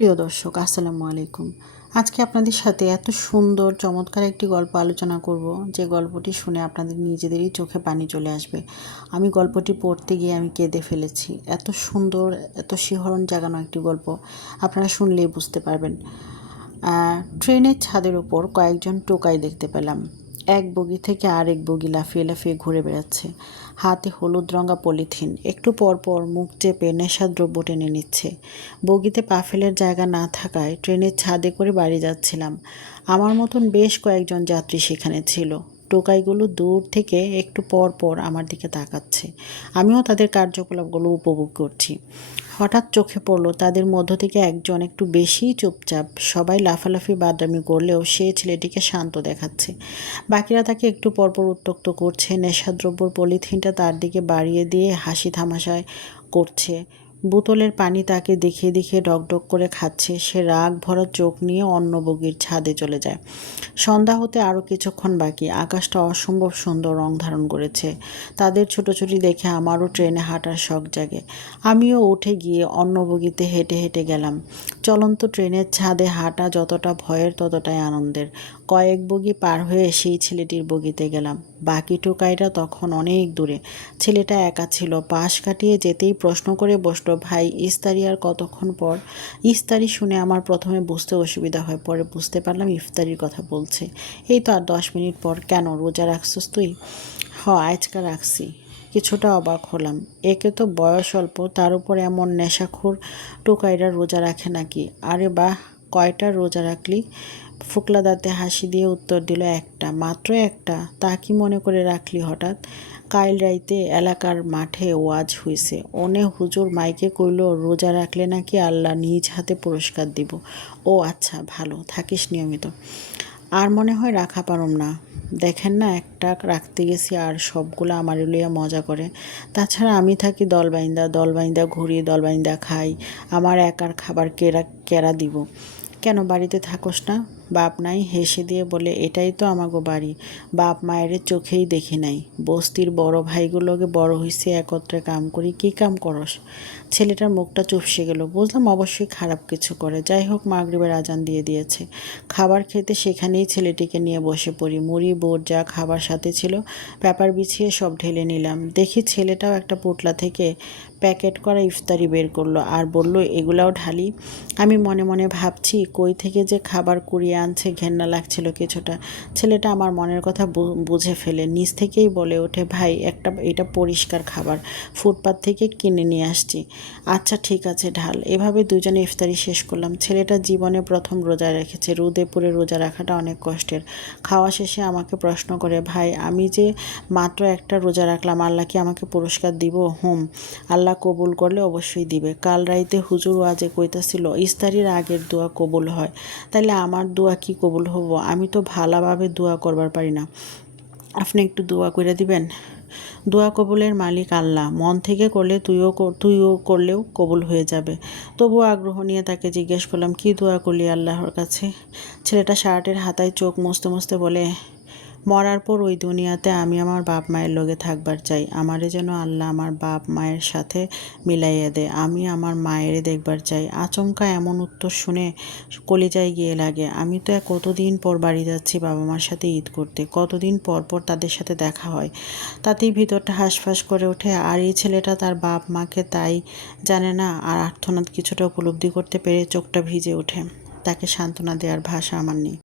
প্রিয় দর্শক, আসসালামু আলাইকুম। আজকে আপনাদের সাথে এত সুন্দর, চমৎকার একটি গল্প আলোচনা করব। যে গল্পটি শুনে আপনাদের নিজেদেরই চোখে পানি চলে আসবে। আমি গল্পটি পড়তে গিয়ে আমি কেঁদে ফেলেছি। এত সুন্দর, এত শিহরণ জাগানো একটি গল্প আপনারা শুনলেই বুঝতে পারবেন। ট্রেনের ছাদের ওপর কয়েকজন টোকাই দেখতে পেলাম। এক বগি থেকে আরেক বগি লাফিয়ে লাফিয়ে ঘুরে বেড়াচ্ছে। হাতে হলুদ রঙা পলিথিন। একটু পর পর মুখ চেপে নেশাদ্রব্য টেনে নিচ্ছে। বগিতে পা ফেলের জায়গা না থাকায় ট্রেনের ছাদে করে বাড়ি যাচ্ছিলাম। আমার মতন বেশ কয়েকজন যাত্রী সেখানে ছিল। টোকাইগুলো দূর থেকে একটু পর পর আমার দিকে তাকাচ্ছে। আমিও তাদের কার্যকলাপগুলো উপভোগ করছি। হঠাৎ চোখে পড়ল, তাদের মধ্য থেকে একজন একটু বেশিই চুপচাপ। সবাই লাফালাফি বাদামি করলেও সে ছেলেটিকে শান্ত দেখাচ্ছে। বাকিরা তাকে একটু পরপর উত্তক্ত করছে। নেশাদ্রব্যর পলিথিনটা তার দিকে বাড়িয়ে দিয়ে হাসি থামাশায় করছে। বোতলের পানি তাকে দেখে দেখিয়ে ডকডক করে খাচ্ছে। সে রাগ ভরা চোখ নিয়ে অন্য বগির ছাদে চলে যায়। সন্ধ্যা হতে আরও কিছুক্ষণ বাকি। আকাশটা অসম্ভব সুন্দর রং ধারণ করেছে। তাদের ছুটোছুটি দেখে আমারও ট্রেনে হাঁটার শখ জাগে। আমিও উঠে গিয়ে অন্য বগিতে হেঁটে হেঁটে গেলাম। চলন্ত ট্রেনের ছাদে হাঁটা যতটা ভয়ের ততটাই আনন্দের। কয়েক বগি পার হয়ে সেই ছেলেটির বগিতে গেলাম। বাকি টোকাইরা তখন অনেক দূরে। ছেলেটা একা ছিল। পাশ কাটিয়ে যেতেই প্রশ্ন করে বসল ভাই ইস্তারি আর কতক্ষণ পর? ইস্তারি শুনে আমার প্রথমে বুঝতে অসুবিধা হয়, পরে বুঝতে পারলাম ইফতারির কথা বলছে। এই তো আর দশ মিনিট পর। কেন, রোজা রাখছিস তুই? হ, আজকা রাখছি। কিছুটা অবাক হলাম। একে তো বয়স অল্প, তার উপর এমন নেশাখোর টোকাইরা রোজা রাখে নাকি? আরে বাহ, কয়টা রোজা রাখলি? ফুকলা দাঁতে হাসি দিয়ে উত্তর দিল একটা, মাত্র একটা। তা কি মনে করে রাখলি হঠাৎ? কাইল রাইতে এলাকার মাঠে ওয়াজ হইছে। ওনে হুজুর মাইকে কইল, রোজা রাখলে নাকি আল্লাহ নিজ হাতে পুরস্কার দিব। ও আচ্ছা ভালো, থাকিস নিয়মিত। আর মনে হয় রাখা পারম না। দেখেন না, একটা রাখতে গেছি আর সবগুলো আমার লইয়া মজা করে। তাছাড়া আমি থাকি দলবাইন্দা দলবাইন্দা ঘুরি দলবাইন্দা খাই। আমার একার খাবার কেরা কেরা দিব? কেন, বাড়িতে থাকোস না? বাপ নাই হেসে দিয়ে বলে, এটাই তো আমাগো বাড়ি। বাপ মায়ের চোখেই দেখি নাই। বস্তির বড় ভাইগুলোকে বড় হইছে, একত্রে কাম করি, কি কাম করস? ছেলেটার মুখটা চুপসে গেল। বুঝলাম অবশ্যই খারাপ কিছু করে। যাই হোক, মাগরিবের আজান দিয়ে দিয়েছে। খাবার খেতে সেখানেই ছেলেটিকে নিয়ে বসে পড়ি। মুড়ি বোট যা খাবার সাথে ছিল, পেপার বিছিয়ে সব ঢেলে নিলাম। দেখি ছেলেটাও একটা পোটলা থেকে প্যাকেট করা ইফতারি বের করল আর বলল, এগুলাও ঢালি। আমি মনে মনে ভাবছি, কই থেকে যে খাবার কুড়িয়ে আনছে, ঘেন্না লাগছিল কিছুটা। ছেলেটা আমার মনের কথা বুঝে ফেলে। নিজ থেকেই বলে ওঠে, ভাই, একটা, এটা পরিষ্কার খাবার। ফুটপাত থেকে কিনে নিয়ে আসছি। আচ্ছা ঠিক আছে, ঢাল। এভাবে দুজনে ইফতারি শেষ করলাম। ছেলেটা জীবনে প্রথম রোজা রেখেছে। রোদে পুরে রোজা রাখাটা অনেক কষ্টের। খাওয়া শেষে আমাকে প্রশ্ন করে, ভাই, আমি যে মাত্র একটা রোজা রাখলাম, আল্লাহ কি আমাকে পুরস্কার দিব? হুম, আল্লাহ কবুল করলে অবশ্যই দিবে। কাল রাইতে হুজুর ওয়াজে কইতাছিল, ইস্তারির আগের দোয়া কবুল হয়। তাহলে আমার দোয়া কি কবুল হব? আমি তো ভালোভাবে দোয়া করবার পারি না। আপনি একটু দোয়া করে দিবেন? দোয়া কবুলের মালিক আল্লাহ। মন থেকে করলে তুইও তুইও করলেও কবুল হয়ে যাবে। তবুও আগ্রহ নিয়ে তাকে জিজ্ঞেস করলাম, কি দোয়া করলি আল্লাহর কাছে? ছেলেটা শার্টের হাতায় চোখ মুছতে মুছতে বলে মরার পর ওই দুনিয়াতে আমি আমার বাপ মায়ের লগে থাকবার চাই। আমারে যেন আল্লাহ আমার বাপ মায়ের সাথে মিলাইয়া দেয় আমি আমার মায়েরে দেখবার চাই। আচমকা এমন উত্তর শুনে কলিজায় গিয়ে লাগে, আমি তো এক কতদিন পর বাড়ি যাচ্ছি বাবা মার সাথে ঈদ করতে, কতদিন পর পর তাদের সাথে দেখা হয়। তাতেই ভিতরটা হাঁসফাঁস করে ওঠে, আর এই ছেলেটা তার বাপ মাকে তাই জানে না, আর আর্থনাদ কিছুটা উপলব্ধি করতে পেরে চোখটা ভিজে ওঠে। তাকে সান্ত্বনা দেওয়ার ভাষা আমার নেই।